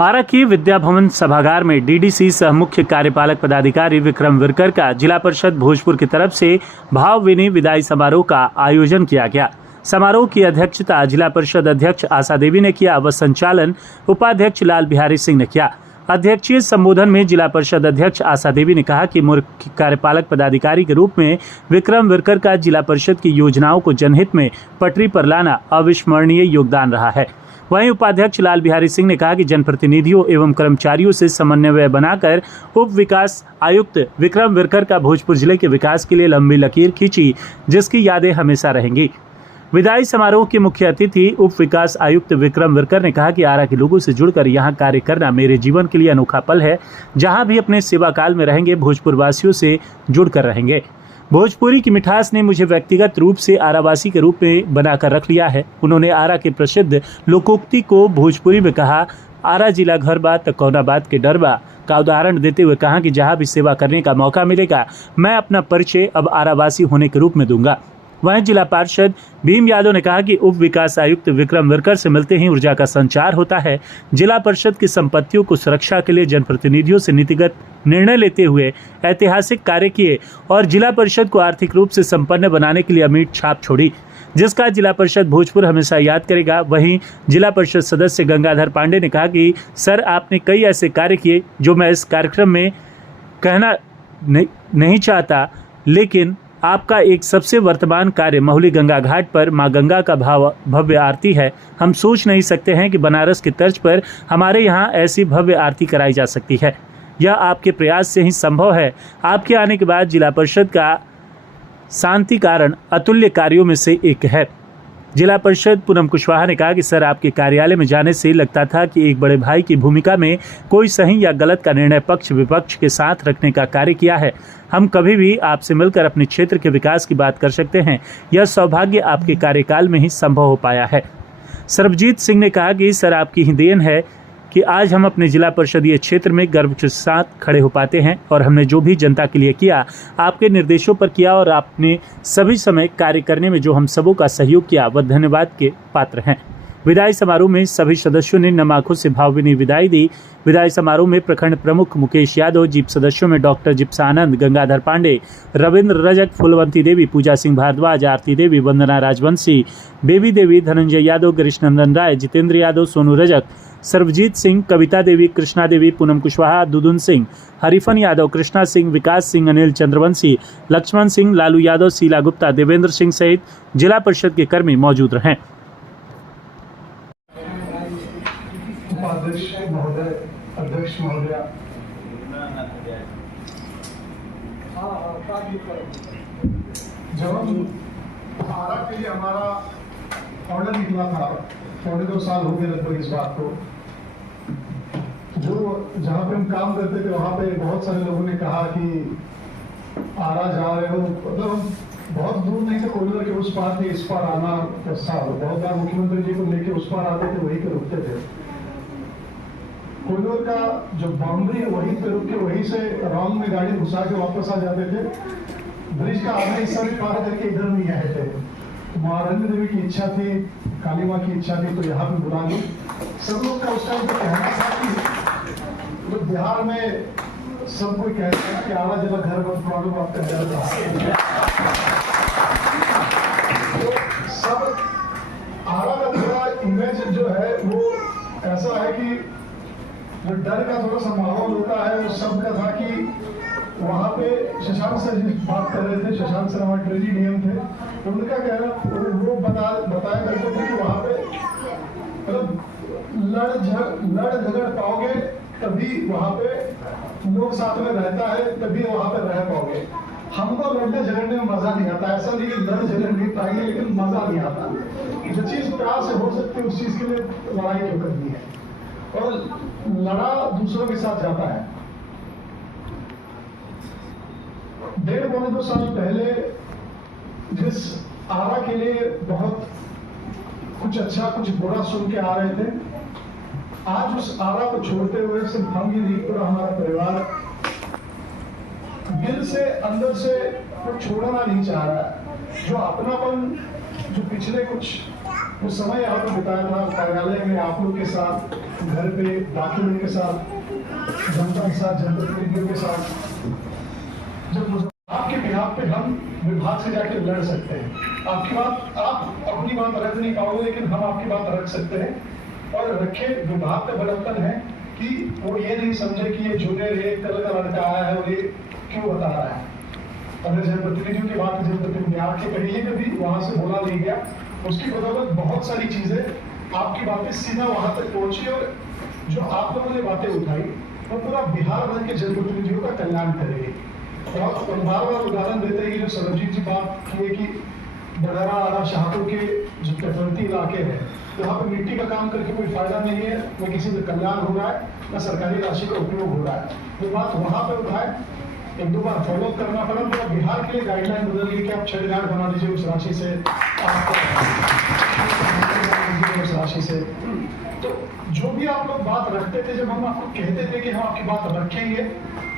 आरा की विद्या भवन सभागार में डीडीसी सह मुख्य कार्यपालक पदाधिकारी विक्रम विरकर का जिला परिषद भोजपुर की तरफ से भावभीनी विदाई समारोह का आयोजन किया गया। समारोह की अध्यक्षता जिला परिषद अध्यक्ष आशा देवी ने किया व संचालन उपाध्यक्ष लाल बिहारी सिंह ने किया। अध्यक्षीय संबोधन में जिला परिषद अध्यक्ष आशा देवी ने कहा कि मुख्य कार्यपालक पदाधिकारी के रूप में विक्रम विरकर का जिला परिषद की योजनाओं को जनहित में पटरी पर लाना अविस्मरणीय योगदान रहा है। वहीं उपाध्यक्ष लाल बिहारी सिंह ने कहा कि जनप्रतिनिधियों एवं कर्मचारियों से समन्वय बनाकर उप विकास आयुक्त विक्रम विरकर का भोजपुर जिले के विकास के लिए लंबी लकीर खींची, जिसकी यादें हमेशा रहेंगी। विदाई समारोह के मुख्य अतिथि उप विकास आयुक्त विक्रम विरकर ने कहा कि आरा के लोगों से जुड़कर यहां कार्य करना मेरे जीवन के लिए अनोखा पल है। जहां भी अपने सेवा काल में रहेंगे, भोजपुर वासियों से जुड़कर रहेंगे। भोजपुरी की मिठास ने मुझे व्यक्तिगत रूप से आरावासी के रूप में बनाकर रख लिया है। उन्होंने आरा के प्रसिद्ध लोकोक्ति को भोजपुरी में कहा, आरा जिला घर बा त कौना बात के डर बा का उदाहरण देते हुए कहा कि जहां भी सेवा करने का मौका मिलेगा, मैं अपना परिचय अब आरावासी होने के रूप में दूंगा। वहीं जिला पार्षद भीम यादव ने कहा कि उप विकास आयुक्त विक्रम विरकर से मिलते ही ऊर्जा का संचार होता है। जिला परिषद की संपत्तियों को सुरक्षा के लिए जनप्रतिनिधियों से नीतिगत निर्णय लेते हुए ऐतिहासिक कार्य किए और जिला परिषद को आर्थिक रूप से संपन्न बनाने के लिए अमिट छाप छोड़ी, जिसका जिला परिषद भोजपुर हमेशा याद करेगा। वहीं जिला परिषद सदस्य गंगाधर पांडे ने कहा कि सर, आपने कई ऐसे कार्य किए जो मैं इस कार्यक्रम में कहना नहीं चाहता, लेकिन आपका एक सबसे वर्तमान कार्य महुली गंगा घाट पर मां गंगा का भव्य आरती है। हम सोच नहीं सकते हैं कि बनारस की तर्ज पर हमारे यहाँ ऐसी भव्य आरती कराई जा सकती है। यह आपके प्रयास से ही संभव है। आपके आने के बाद जिला परिषद का शांति कारण अतुल्य कार्यों में से एक है। जिला परिषद पूनम कुशवाहा ने कहा कि सर, आपके कार्यालय में जाने से लगता था कि एक बड़े भाई की भूमिका में कोई सही या गलत का निर्णय पक्ष विपक्ष के साथ रखने का कार्य किया है। हम कभी भी आपसे मिलकर अपने क्षेत्र के विकास की बात कर सकते हैं। यह सौभाग्य आपके कार्यकाल में ही संभव हो पाया है। सर्वजीत सिंह ने कहा कि सर, आपकी ही देन है कि आज हम अपने जिला परिषदीय क्षेत्र में गर्व के साथ खड़े हो पाते हैं और हमने जो भी जनता के लिए किया, आपके निर्देशों पर किया और आपने सभी समय कार्य करने में जो हम सबों का सहयोग किया, वह धन्यवाद के पात्र हैं। विदाई समारोह में सभी सदस्यों ने नम आंखों से भावभीनी विदाई दी। विदाई समारोह में प्रखंड प्रमुख मुकेश यादव, जीप सदस्यों में डॉक्टर जिप्सा आनंद, गंगाधर पांडे, रविंद्र रजक, फुलवंती देवी, पूजा सिंह भारद्वाज, आरती देवी, वंदना राजवंशी, बेबी देवी, धनंजय यादव, गिरीशनंदन राय, जितेंद्र यादव, सोनू रजक, सर्वजीत सिंह, कविता देवी, कृष्णा देवी, पूनम कुशवाहा, दुदुन सिंह, हरिफन यादव, कृष्णा सिंह, विकास सिंह, अनिल चंद्रवंशी, लक्ष्मण सिंह, लालू यादव, शीला गुप्ता, देवेंद्र सिंह सहित जिला परिषद के कर्मी मौजूद रहे। उपाध्यक्ष महोदय, अध्यक्ष महोदय, जब हम आरा के लिए हमारा ऑर्डर निकला था, 2.5 साल हो गए लगभग इस बात को, जो जहाँ पे हम काम करते थे वहाँ पे बहुत सारे लोगों ने कहा कि आरा जा रहे हो, मतलब हम बहुत दूर नहीं थे, कोरिडोर के उस पार थे, इस पार आना कैसा हो। बहुत बार मुख्यमंत्री जी को लेके उस पार आते थे, वहीं पे रुकते थे। कोरिडोर का जो बाउंड्री है वहीं पे रुक के वहीं से राउंड में गाड़ी घुसा के वापस आ जाते थे। ब्रिज का आधा हिस्सा भी पार करके इधर नहीं आए थे। तो महारानी देवी की इच्छा थी, काली माँ की इच्छा थी, तो यहाँ पे बुला ली। सब लोग का उस टाइम पे कहना था कि तो बिहार में सब कोई कहते हैं कि आरा जिला घर बंद प्रॉब्लम आपका ज्यादा तो सब आरा का थोड़ा इमेज जो है वो ऐसा है कि जो डर का थोड़ा सा माहौल होता है, वो सबका था कि वहाँ पे शशांक सर जी बात कर रहे थे, शशांक सर हमारे ट्रेजिडियम थे, उनका कहना वो बताया करते थे कि वहाँ पे मतलब लड़ झगड़ पाओगे तभी वहाँ पे लोग साथ में रहता है, तभी वहाँ पे रह पाओगे। हमको लड़ने झगड़ने में मजा नहीं आता। ऐसा नहीं कि लड़ झगड़ नहीं पाएंगे, लेकिन मजा नहीं आता। जो चीज प्यार से हो सकती है उस चीज के लिए लड़ाई क्यों करनी है, और लड़ा दूसरों के साथ जाता है। 1.5-2 साल पहले जिस आरा के लिए बहुत कुछ अच्छा कुछ बुरा सुन के आ रहे थे, आज उस आरा को छोड़ते हुए सिर्फ हम ही नहीं, पूरा हमारा परिवार दिल से अंदर से वो छोड़ना नहीं चाह रहा है। जो अपनापन जो पिछले कुछ समय यहाँ पे बिताया था कार्यालय में आप लोग के साथ, घर पे डॉक्यूमेंट के साथ, जनता के साथ, जनप्रतिनिधियों के साथ, जब आपके बिहाफ पे हम विभाग से जाके लड़ सकते हैं। आपकी बात, आप अपनी बात रख नहीं पाओगे, लेकिन हम आपकी बात रख सकते हैं और रखे। विभाग का बड़प्पन है कि वो ये नहीं समझे कि ये जूनियर है, कल का लड़का आया है और ये क्यों बता रहा है। अगर जनप्रतिनिधियों की बात, जनप्रतिनिधि आपके कहीं कभी वहां से बोला नहीं गया, उसकी बदौलत बहुत सारी चीजें आपकी बातें सीधा वहां तक पहुंची और जो आप लोगों ने बातें उठाई वो पूरा बिहार भर के जनप्रतिनिधियों का कल्याण करेगी। और बार बार उदाहरण देते हैं कि जो सरबजीत जी बात की है कि बड़ारा आरा शाहपुर के जो तटवर्ती इलाके हैं, वहाँ पर मिट्टी का काम करके कोई फायदा नहीं है, न किसी का कल्याण हो रहा है, न सरकारी राशि का उपयोग हो रहा है। तो बात वहाँ पर उठाए, एक दो बार फॉलो करना पड़ा, तो बिहार के लिए गाइडलाइन बदल गई कि आप छठ घाट बना लीजिए उस राशि से, उस राशि से। तो जो भी आप लोग बात रखते थे, जब हम आपको कहते थे कि हम आपकी बात रखेंगे,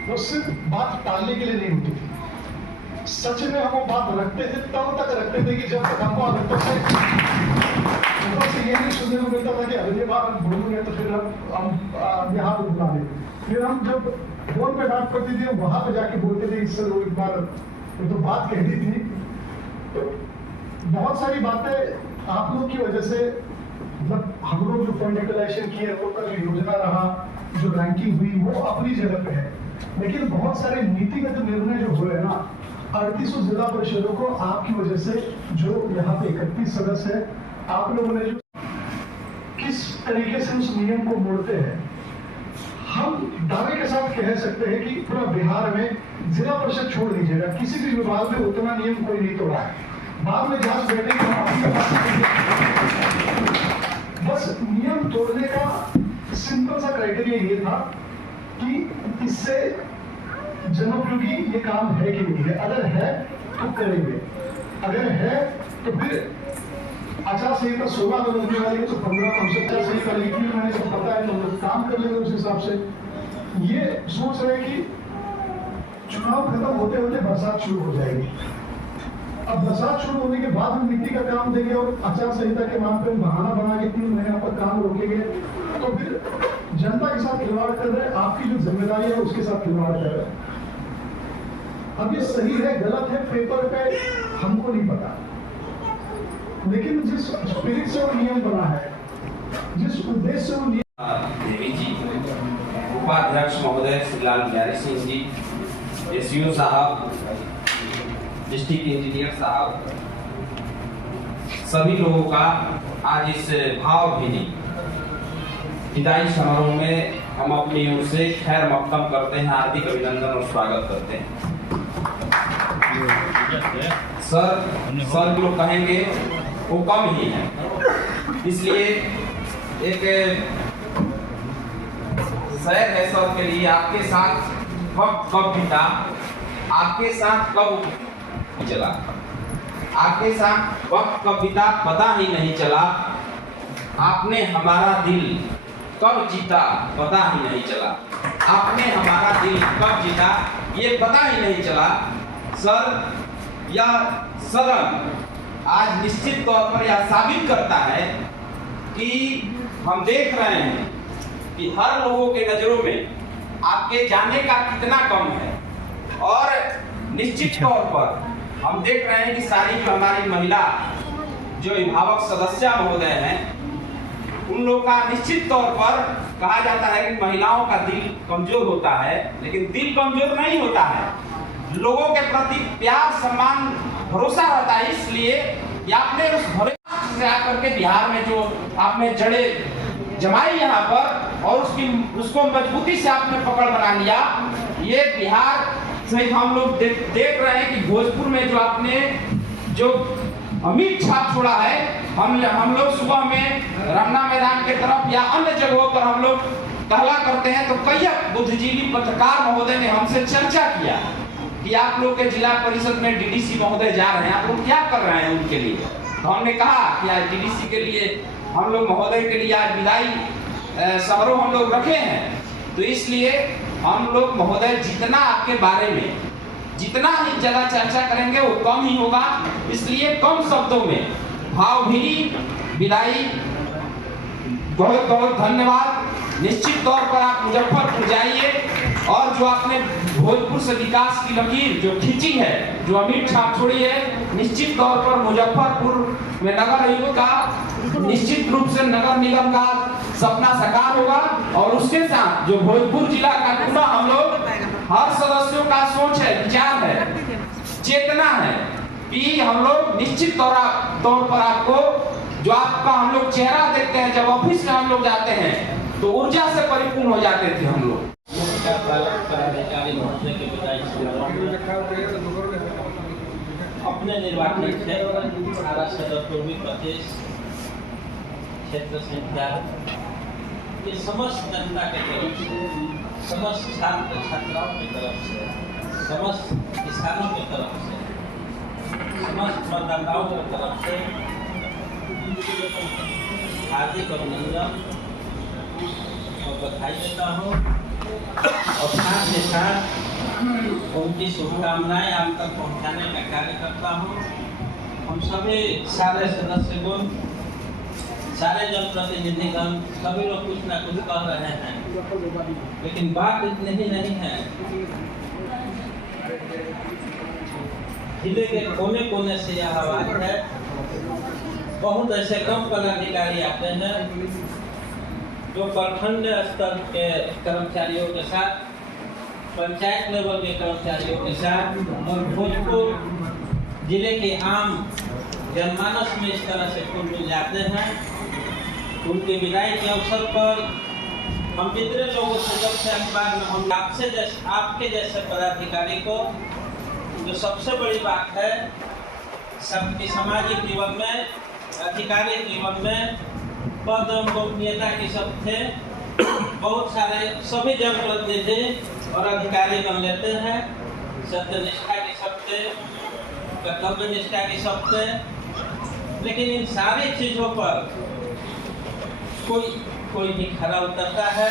वो सिर्फ बात टालने के लिए नहीं होती थी। सच में हम वो बात रखते थे, तब तक रखते थे कि जब तक हमको ऊपर से ये नहीं सुनने को मिलता था कि अगली बार हम बोलेंगे तो फिर हम यहाँ पे बुला देंगे। फिर हम जब फोन पे बात करती थी, वहां पे जाके बोलते थे इससे लोग एक बार तो बात कहनी थी। तो बहुत सारी बातें आप लोग की वजह से, मतलब हम लोग जो फंड यूटिलाइजेशन किए, हम लोग का जो योजना रहा, जो रैंकिंग हुई, वो अपनी जगह पे है। लेकिन बहुत सारे नीतिगत निर्णय जो हुए ना, 3800 जिला परिषदों को आपकी वजह से, जो यहाँ पे 31 सदस्य है, आप लोगों ने जो किस तरीके से उस नियम को मोड़ते हैं, हम दावे के साथ कह सकते हैं कि पूरा बिहार में जिला परिषद छोड़ दीजिएगा, किसी भी विभाग में उतना नियम कोई नहीं तोड़ा है। बाद में जांच बैठे बस नियम तोड़ने का सिंपल सा क्राइटेरिया ये था कि इससे जनोपयोगी ये काम है कि नहीं है। अगर है तो करेंगे, अगर है तो फिर आचार संहिता 16 में लगने वाली है, तो 15 हमसे आचार संहिता लिखी मैंने सब पता है, तो लोग काम कर लेंगे उस हिसाब से। ये सोच रहे कि चुनाव खत्म होते होते बरसात शुरू हो जाएगी। अब बरसात शुरू होने के बाद हम मिट्टी का काम देंगे और आचार संहिता के नाम पर बहाना बना के 3 महीने पर काम रोकेंगे, तो फिर जनता के साथ खिलवाड़ कर रहे हैं, आपकी जो जिम्मेदारी है उसके साथ खिलवाड़ कर रहे हैं। अब ये सही है गलत है पेपर पे हमको नहीं पता, लेकिन जिस स्पिरिट से वो नियम बना है, जिस उद्देश्य से वो नियम, देवी जी, उपाध्यक्ष महोदय श्री लाल बिहारी सिंह जी, एसयू साहब, डिस्ट्रिक्ट इंजीनियर साहब, सभी लोगों का आज इस भावभीनी विदाई समारोह में हम अपनी ओर से खैर मकदम करते हैं, हार्दिक अभिनंदन और स्वागत करते हैं। सर लोग कहेंगे वो कम ही है, इसलिए एक शहर है सर के लिए, आपके साथ वक्त कब बीता, आपके साथ कब चला, आपके साथ वक्त कब बीता पता ही नहीं चला, आपने हमारा दिल कब जीता पता ही नहीं चला, आपने हमारा दिल कब जीता ये पता ही नहीं चला। सर, यह सदन आज निश्चित तौर पर यह साबित करता है कि हम देख रहे हैं कि हर लोगों के नजरों में आपके जाने का कितना कम है, और निश्चित तौर पर हम देख रहे हैं कि सारी जो हमारी महिला जो अभिभावक सदस्य महोदय हैं, उन लोगों का निश्चित तौर पर कहा जाता है कि महिलाओं का दिल कमजोर होता है, लेकिन दिल कमजोर नहीं होता है, लोगों के प्रति प्यार सम्मान भरोसा रहता है। इसलिए आपने उस भरोसे से आकर के बिहार में जो आपने जड़े जमाई यहाँ पर, और उसको मजबूती से आपने पकड़ बना लिया। ये बिहार से हम लोग देख रहे हैं कि भोजपुर में जो आपने जो अमिट छाप छोड़ा है, हम लोग सुबह में रमना मैदान के तरफ या अन्य जगहों पर हम लोग कहला करते हैं, तो कई बुद्धिजीवी पत्रकार महोदय ने हमसे चर्चा किया कि आप लोग के जिला परिषद में डीडीसी महोदय जा रहे हैं, आप लोग क्या कर रहे हैं उनके लिए। तो हमने कहा कि आज डीडीसी के लिए हम लोग महोदय के लिए आज विदाई समारोह हम लोग रखे हैं, तो इसलिए हम लोग महोदय जितना आपके बारे में जितना ही ज्यादा चर्चा करेंगे वो कम ही होगा, इसलिए कम शब्दों में भावभीनी विदाई। बहुत बहुत धन्यवाद। निश्चित तौर पर आप मुजफ्फरपुर जाइए और जो आपने भोजपुर से विकास की लकीर जो खींची है, जो अमीर छाप छोड़ी है, निश्चित तौर पर मुजफ्फरपुर में नगर आयुक्त का निश्चित रूप से नगर निगम का सपना साकार होगा। और उसके साथ जो भोजपुर जिला का पूरा हम लोग हर सदस्यों का सोच है, विचार है, चेतना है कि हम लोग निश्चित तौर पर आपको जो आपका हम लोग चेहरा देखते हैं, जब ऑफिस में हम लोग जाते हैं तो ऊर्जा से परिपूर्ण हो जाते थे हम लोग। अपने निर्वाचन क्षेत्र सदर पूर्वी प्रदेश क्षेत्र संख्या ये समस्त जनता के तरफ से, समस्त छात्र छात्राओं की तरफ से, समस्त किसानों की तरफ से, समस्त मतदाताओं की तरफ से हार्दिक अभिनंदन और बधाई देता हूँ और साथ ही साथ उनकी शुभकामनाएं आप तक पहुँचाने का कार्य करता हूँ। हम सभी सारे सदस्यगण, सारे जनप्रतिनिधिगण, सभी लोग कुछ ना कुछ कह रहे हैं, लेकिन बात इतनी ही नहीं है। जिले के कोने कोने से यह आवाज है। बहुत ऐसे कम पदाधिकारी आते हैं जो प्रखंड स्तर के कर्मचारियों के साथ, पंचायत लेवल के कर्मचारियों के साथ और भोजपुर जिले के आम जनमानस में इस तरह से खुल मिल जाते हैं। उनके विदाई के अवसर पर हम जितने लोगों से जब से अखबार में हम आपके जैसे पदाधिकारी को, जो सबसे बड़ी बात है सबके सामाजिक जीवन में, आधिकारिक जीवन में पद एवं गोपनीयता की सब थे। बहुत सारे सभी जनप्रतिनिधि और अधिकारी बन लेते हैं, सत्यनिष्ठा की सब थे, कर्तव्य निष्ठा की सब थे, लेकिन इन सारी चीजों पर कोई भी खरा उतरता है।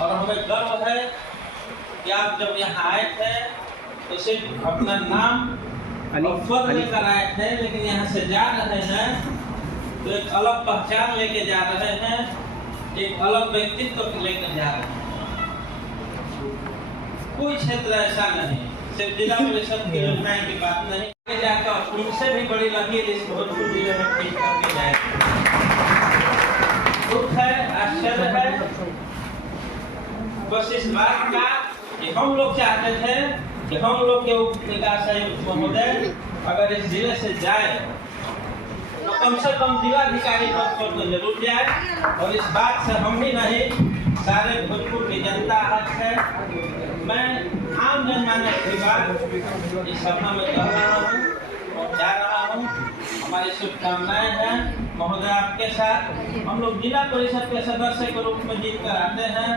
और हमें गर्व है कि आप जब यहाँ आए थे तो सिर्फ अपना नाम और पद लेकर आए थे, लेकिन यहाँ से जा रहे हैं तो एक अलग पहचान लेके जा रहे हैं, एक अलग व्यक्तित्व लेकर जा रहे हैं। कोई क्षेत्र ऐसा नहीं, सिर्फ जिला परिषद की योजनाएं की बात नहीं, जाकर उनसे भी बड़ी लकीर इस भोजपुर जिले में खींच करके जाए। दुख है, आश्चर्य है बस इस बात का कि हम लोग चाहते थे कि हम लोग के उप विकास आयुक्त महोदय अगर इस जिले से जाए तो कम से कम जिलाधिकारी पद पर तो जरूर जाए। और इस बात से हम ही नहीं, सारे भोजपुर की जनता हक है। मैं आम जनमानस की बात इस सभा में कह रहा हूँ और जा रहा हूँ। हमारी शुभकामनाएं हैं महोदय आपके साथ। हम लोग जिला परिषद के सदस्य के रूप में जीत कर आते हैं,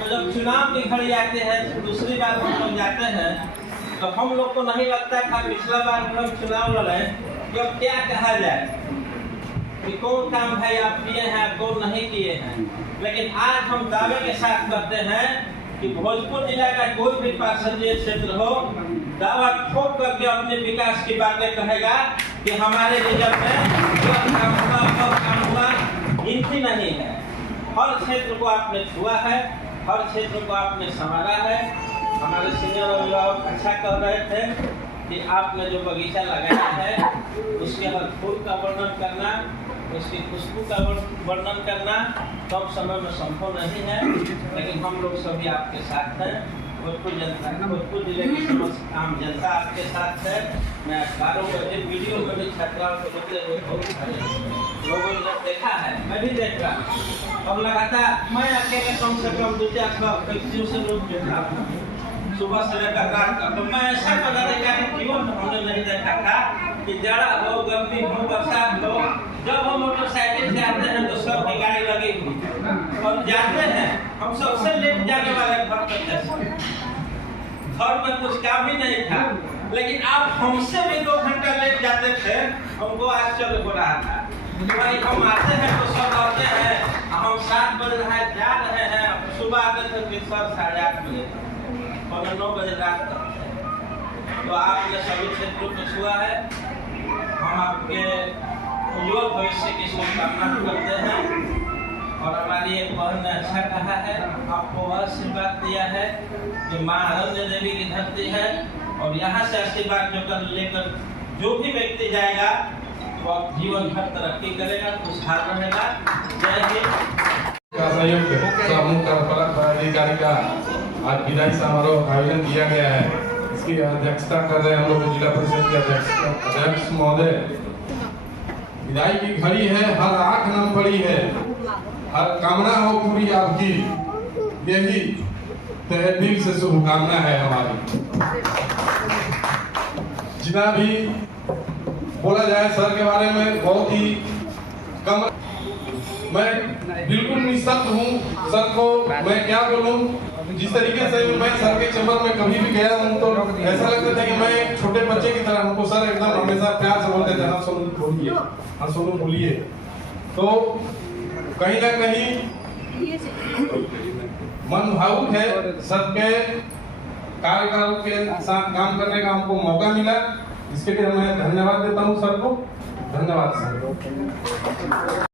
तो जब चुनाव की घड़ी आते हैं, दूसरी बार हम लोग जाते हैं, तो हम लोग को नहीं लगता था पिछला बार हम चुनाव लड़े कि अब क्या कहा जाए कि कौन काम भाई आप किए हैं, कौन नहीं किए हैं। लेकिन आज हम दावे के साथ करते हैं कि भोजपुर जिला का कोई भी पार्षदीय क्षेत्र हो, दावा ठोक करके अपने विकास की बातें कहेगा कि हमारे रिजल्ट में काम हुआ, गिनती नहीं है। हर क्षेत्र को आपने छुआ है, हर क्षेत्र को आपने संभाला है। हमारे सीनियर अभिभावक अच्छा कह रहे थे कि आपने जो बगीचा लगाया है उसके हर फूल का वर्णन करना, उसकी खुशबू का वर्णन करना कम समय में संभव नहीं है, लेकिन हम लोग सभी आपके साथ हैं। भोजपुर जनता, भोजपुर जिले की समस्त आम जनता आपके साथ है। मैं अखबारों में वीडियो में भी छात्राओं को देते हुए बहुत सारे लोगों ने देखा है, मैं भी देख रहा हूँ। और लगातार मैं अकेले कम से कम 2-4 व्यक्तियों से लोग देख रहा हूँ सुबह से लेकर रात तक। तो मैं ऐसा पदाधिकारी जीवन में हमने नहीं देखा था कि जाड़ा हो, गर्मी हो, बरसात हो, जब हम मोटरसाइकिल से आते हैं तो सब की गाड़ी लगी हुई और जाते हैं हम सबसे लेट जाने वाले घर पर। घर में कुछ काम ही नहीं था, लेकिन आप हमसे भी 2 घंटा लेट जाते थे, हमको आश्चर्य हो रहा था। भाई हम आते हैं तो सब आते हैं, हम 7 बज रहा है जा रहे हैं, सुबह आते थे फिर सर 8:30 बजे और 9 बजे रात तक। तो आपने सभी क्षेत्रों को छुआ है। हम आपके उज्ज्वल भविष्य की शुभकामना करते हैं। और हमारी एक बहन ने अच्छा कहा है, आपको आशीर्वाद दिया है कि माँ अरण्य देवी की धरती है और यहाँ से आशीर्वाद लेकर जो भी व्यक्ति जाएगा वो जीवन भर तरक्की करेगा, खुशहाल रहेगा। जय हिंद। का संयुक्त समूह कार्यपालक पदाधिकारी का आज विदाई समारोह आयोजन किया गया है। इसकी अध्यक्षता कर रहे हैं हम लोग जिला परिषद के अध्यक्ष महोदय। विदाई की घड़ी है, हर आंख नम पड़ी है, हर कामना हो पूरी आपकी, यही तहे दिल से शुभकामना है हमारी। जितना भी बोला जाए सर के बारे में बहुत ही कम, मैं बिल्कुल निःशब्द हूँ। सर को मैं क्या बोलूँ, जिस तरीके से मैं सर के चैम्बर में कभी भी गया हूँ तो ऐसा लगता था कि मैं एक छोटे बच्चे की तरह, हमको सर एकदम हमेशा प्यार से बोलते थे, हाँ सोनू बोलिए, हाँ सोनू बोलिए। तो कहीं ना कहीं मन भावुक है, सबके कार्यकाल के साथ काम करने का हमको मौका मिला, इसके लिए मैं धन्यवाद देता हूँ सर को। धन्यवाद सर।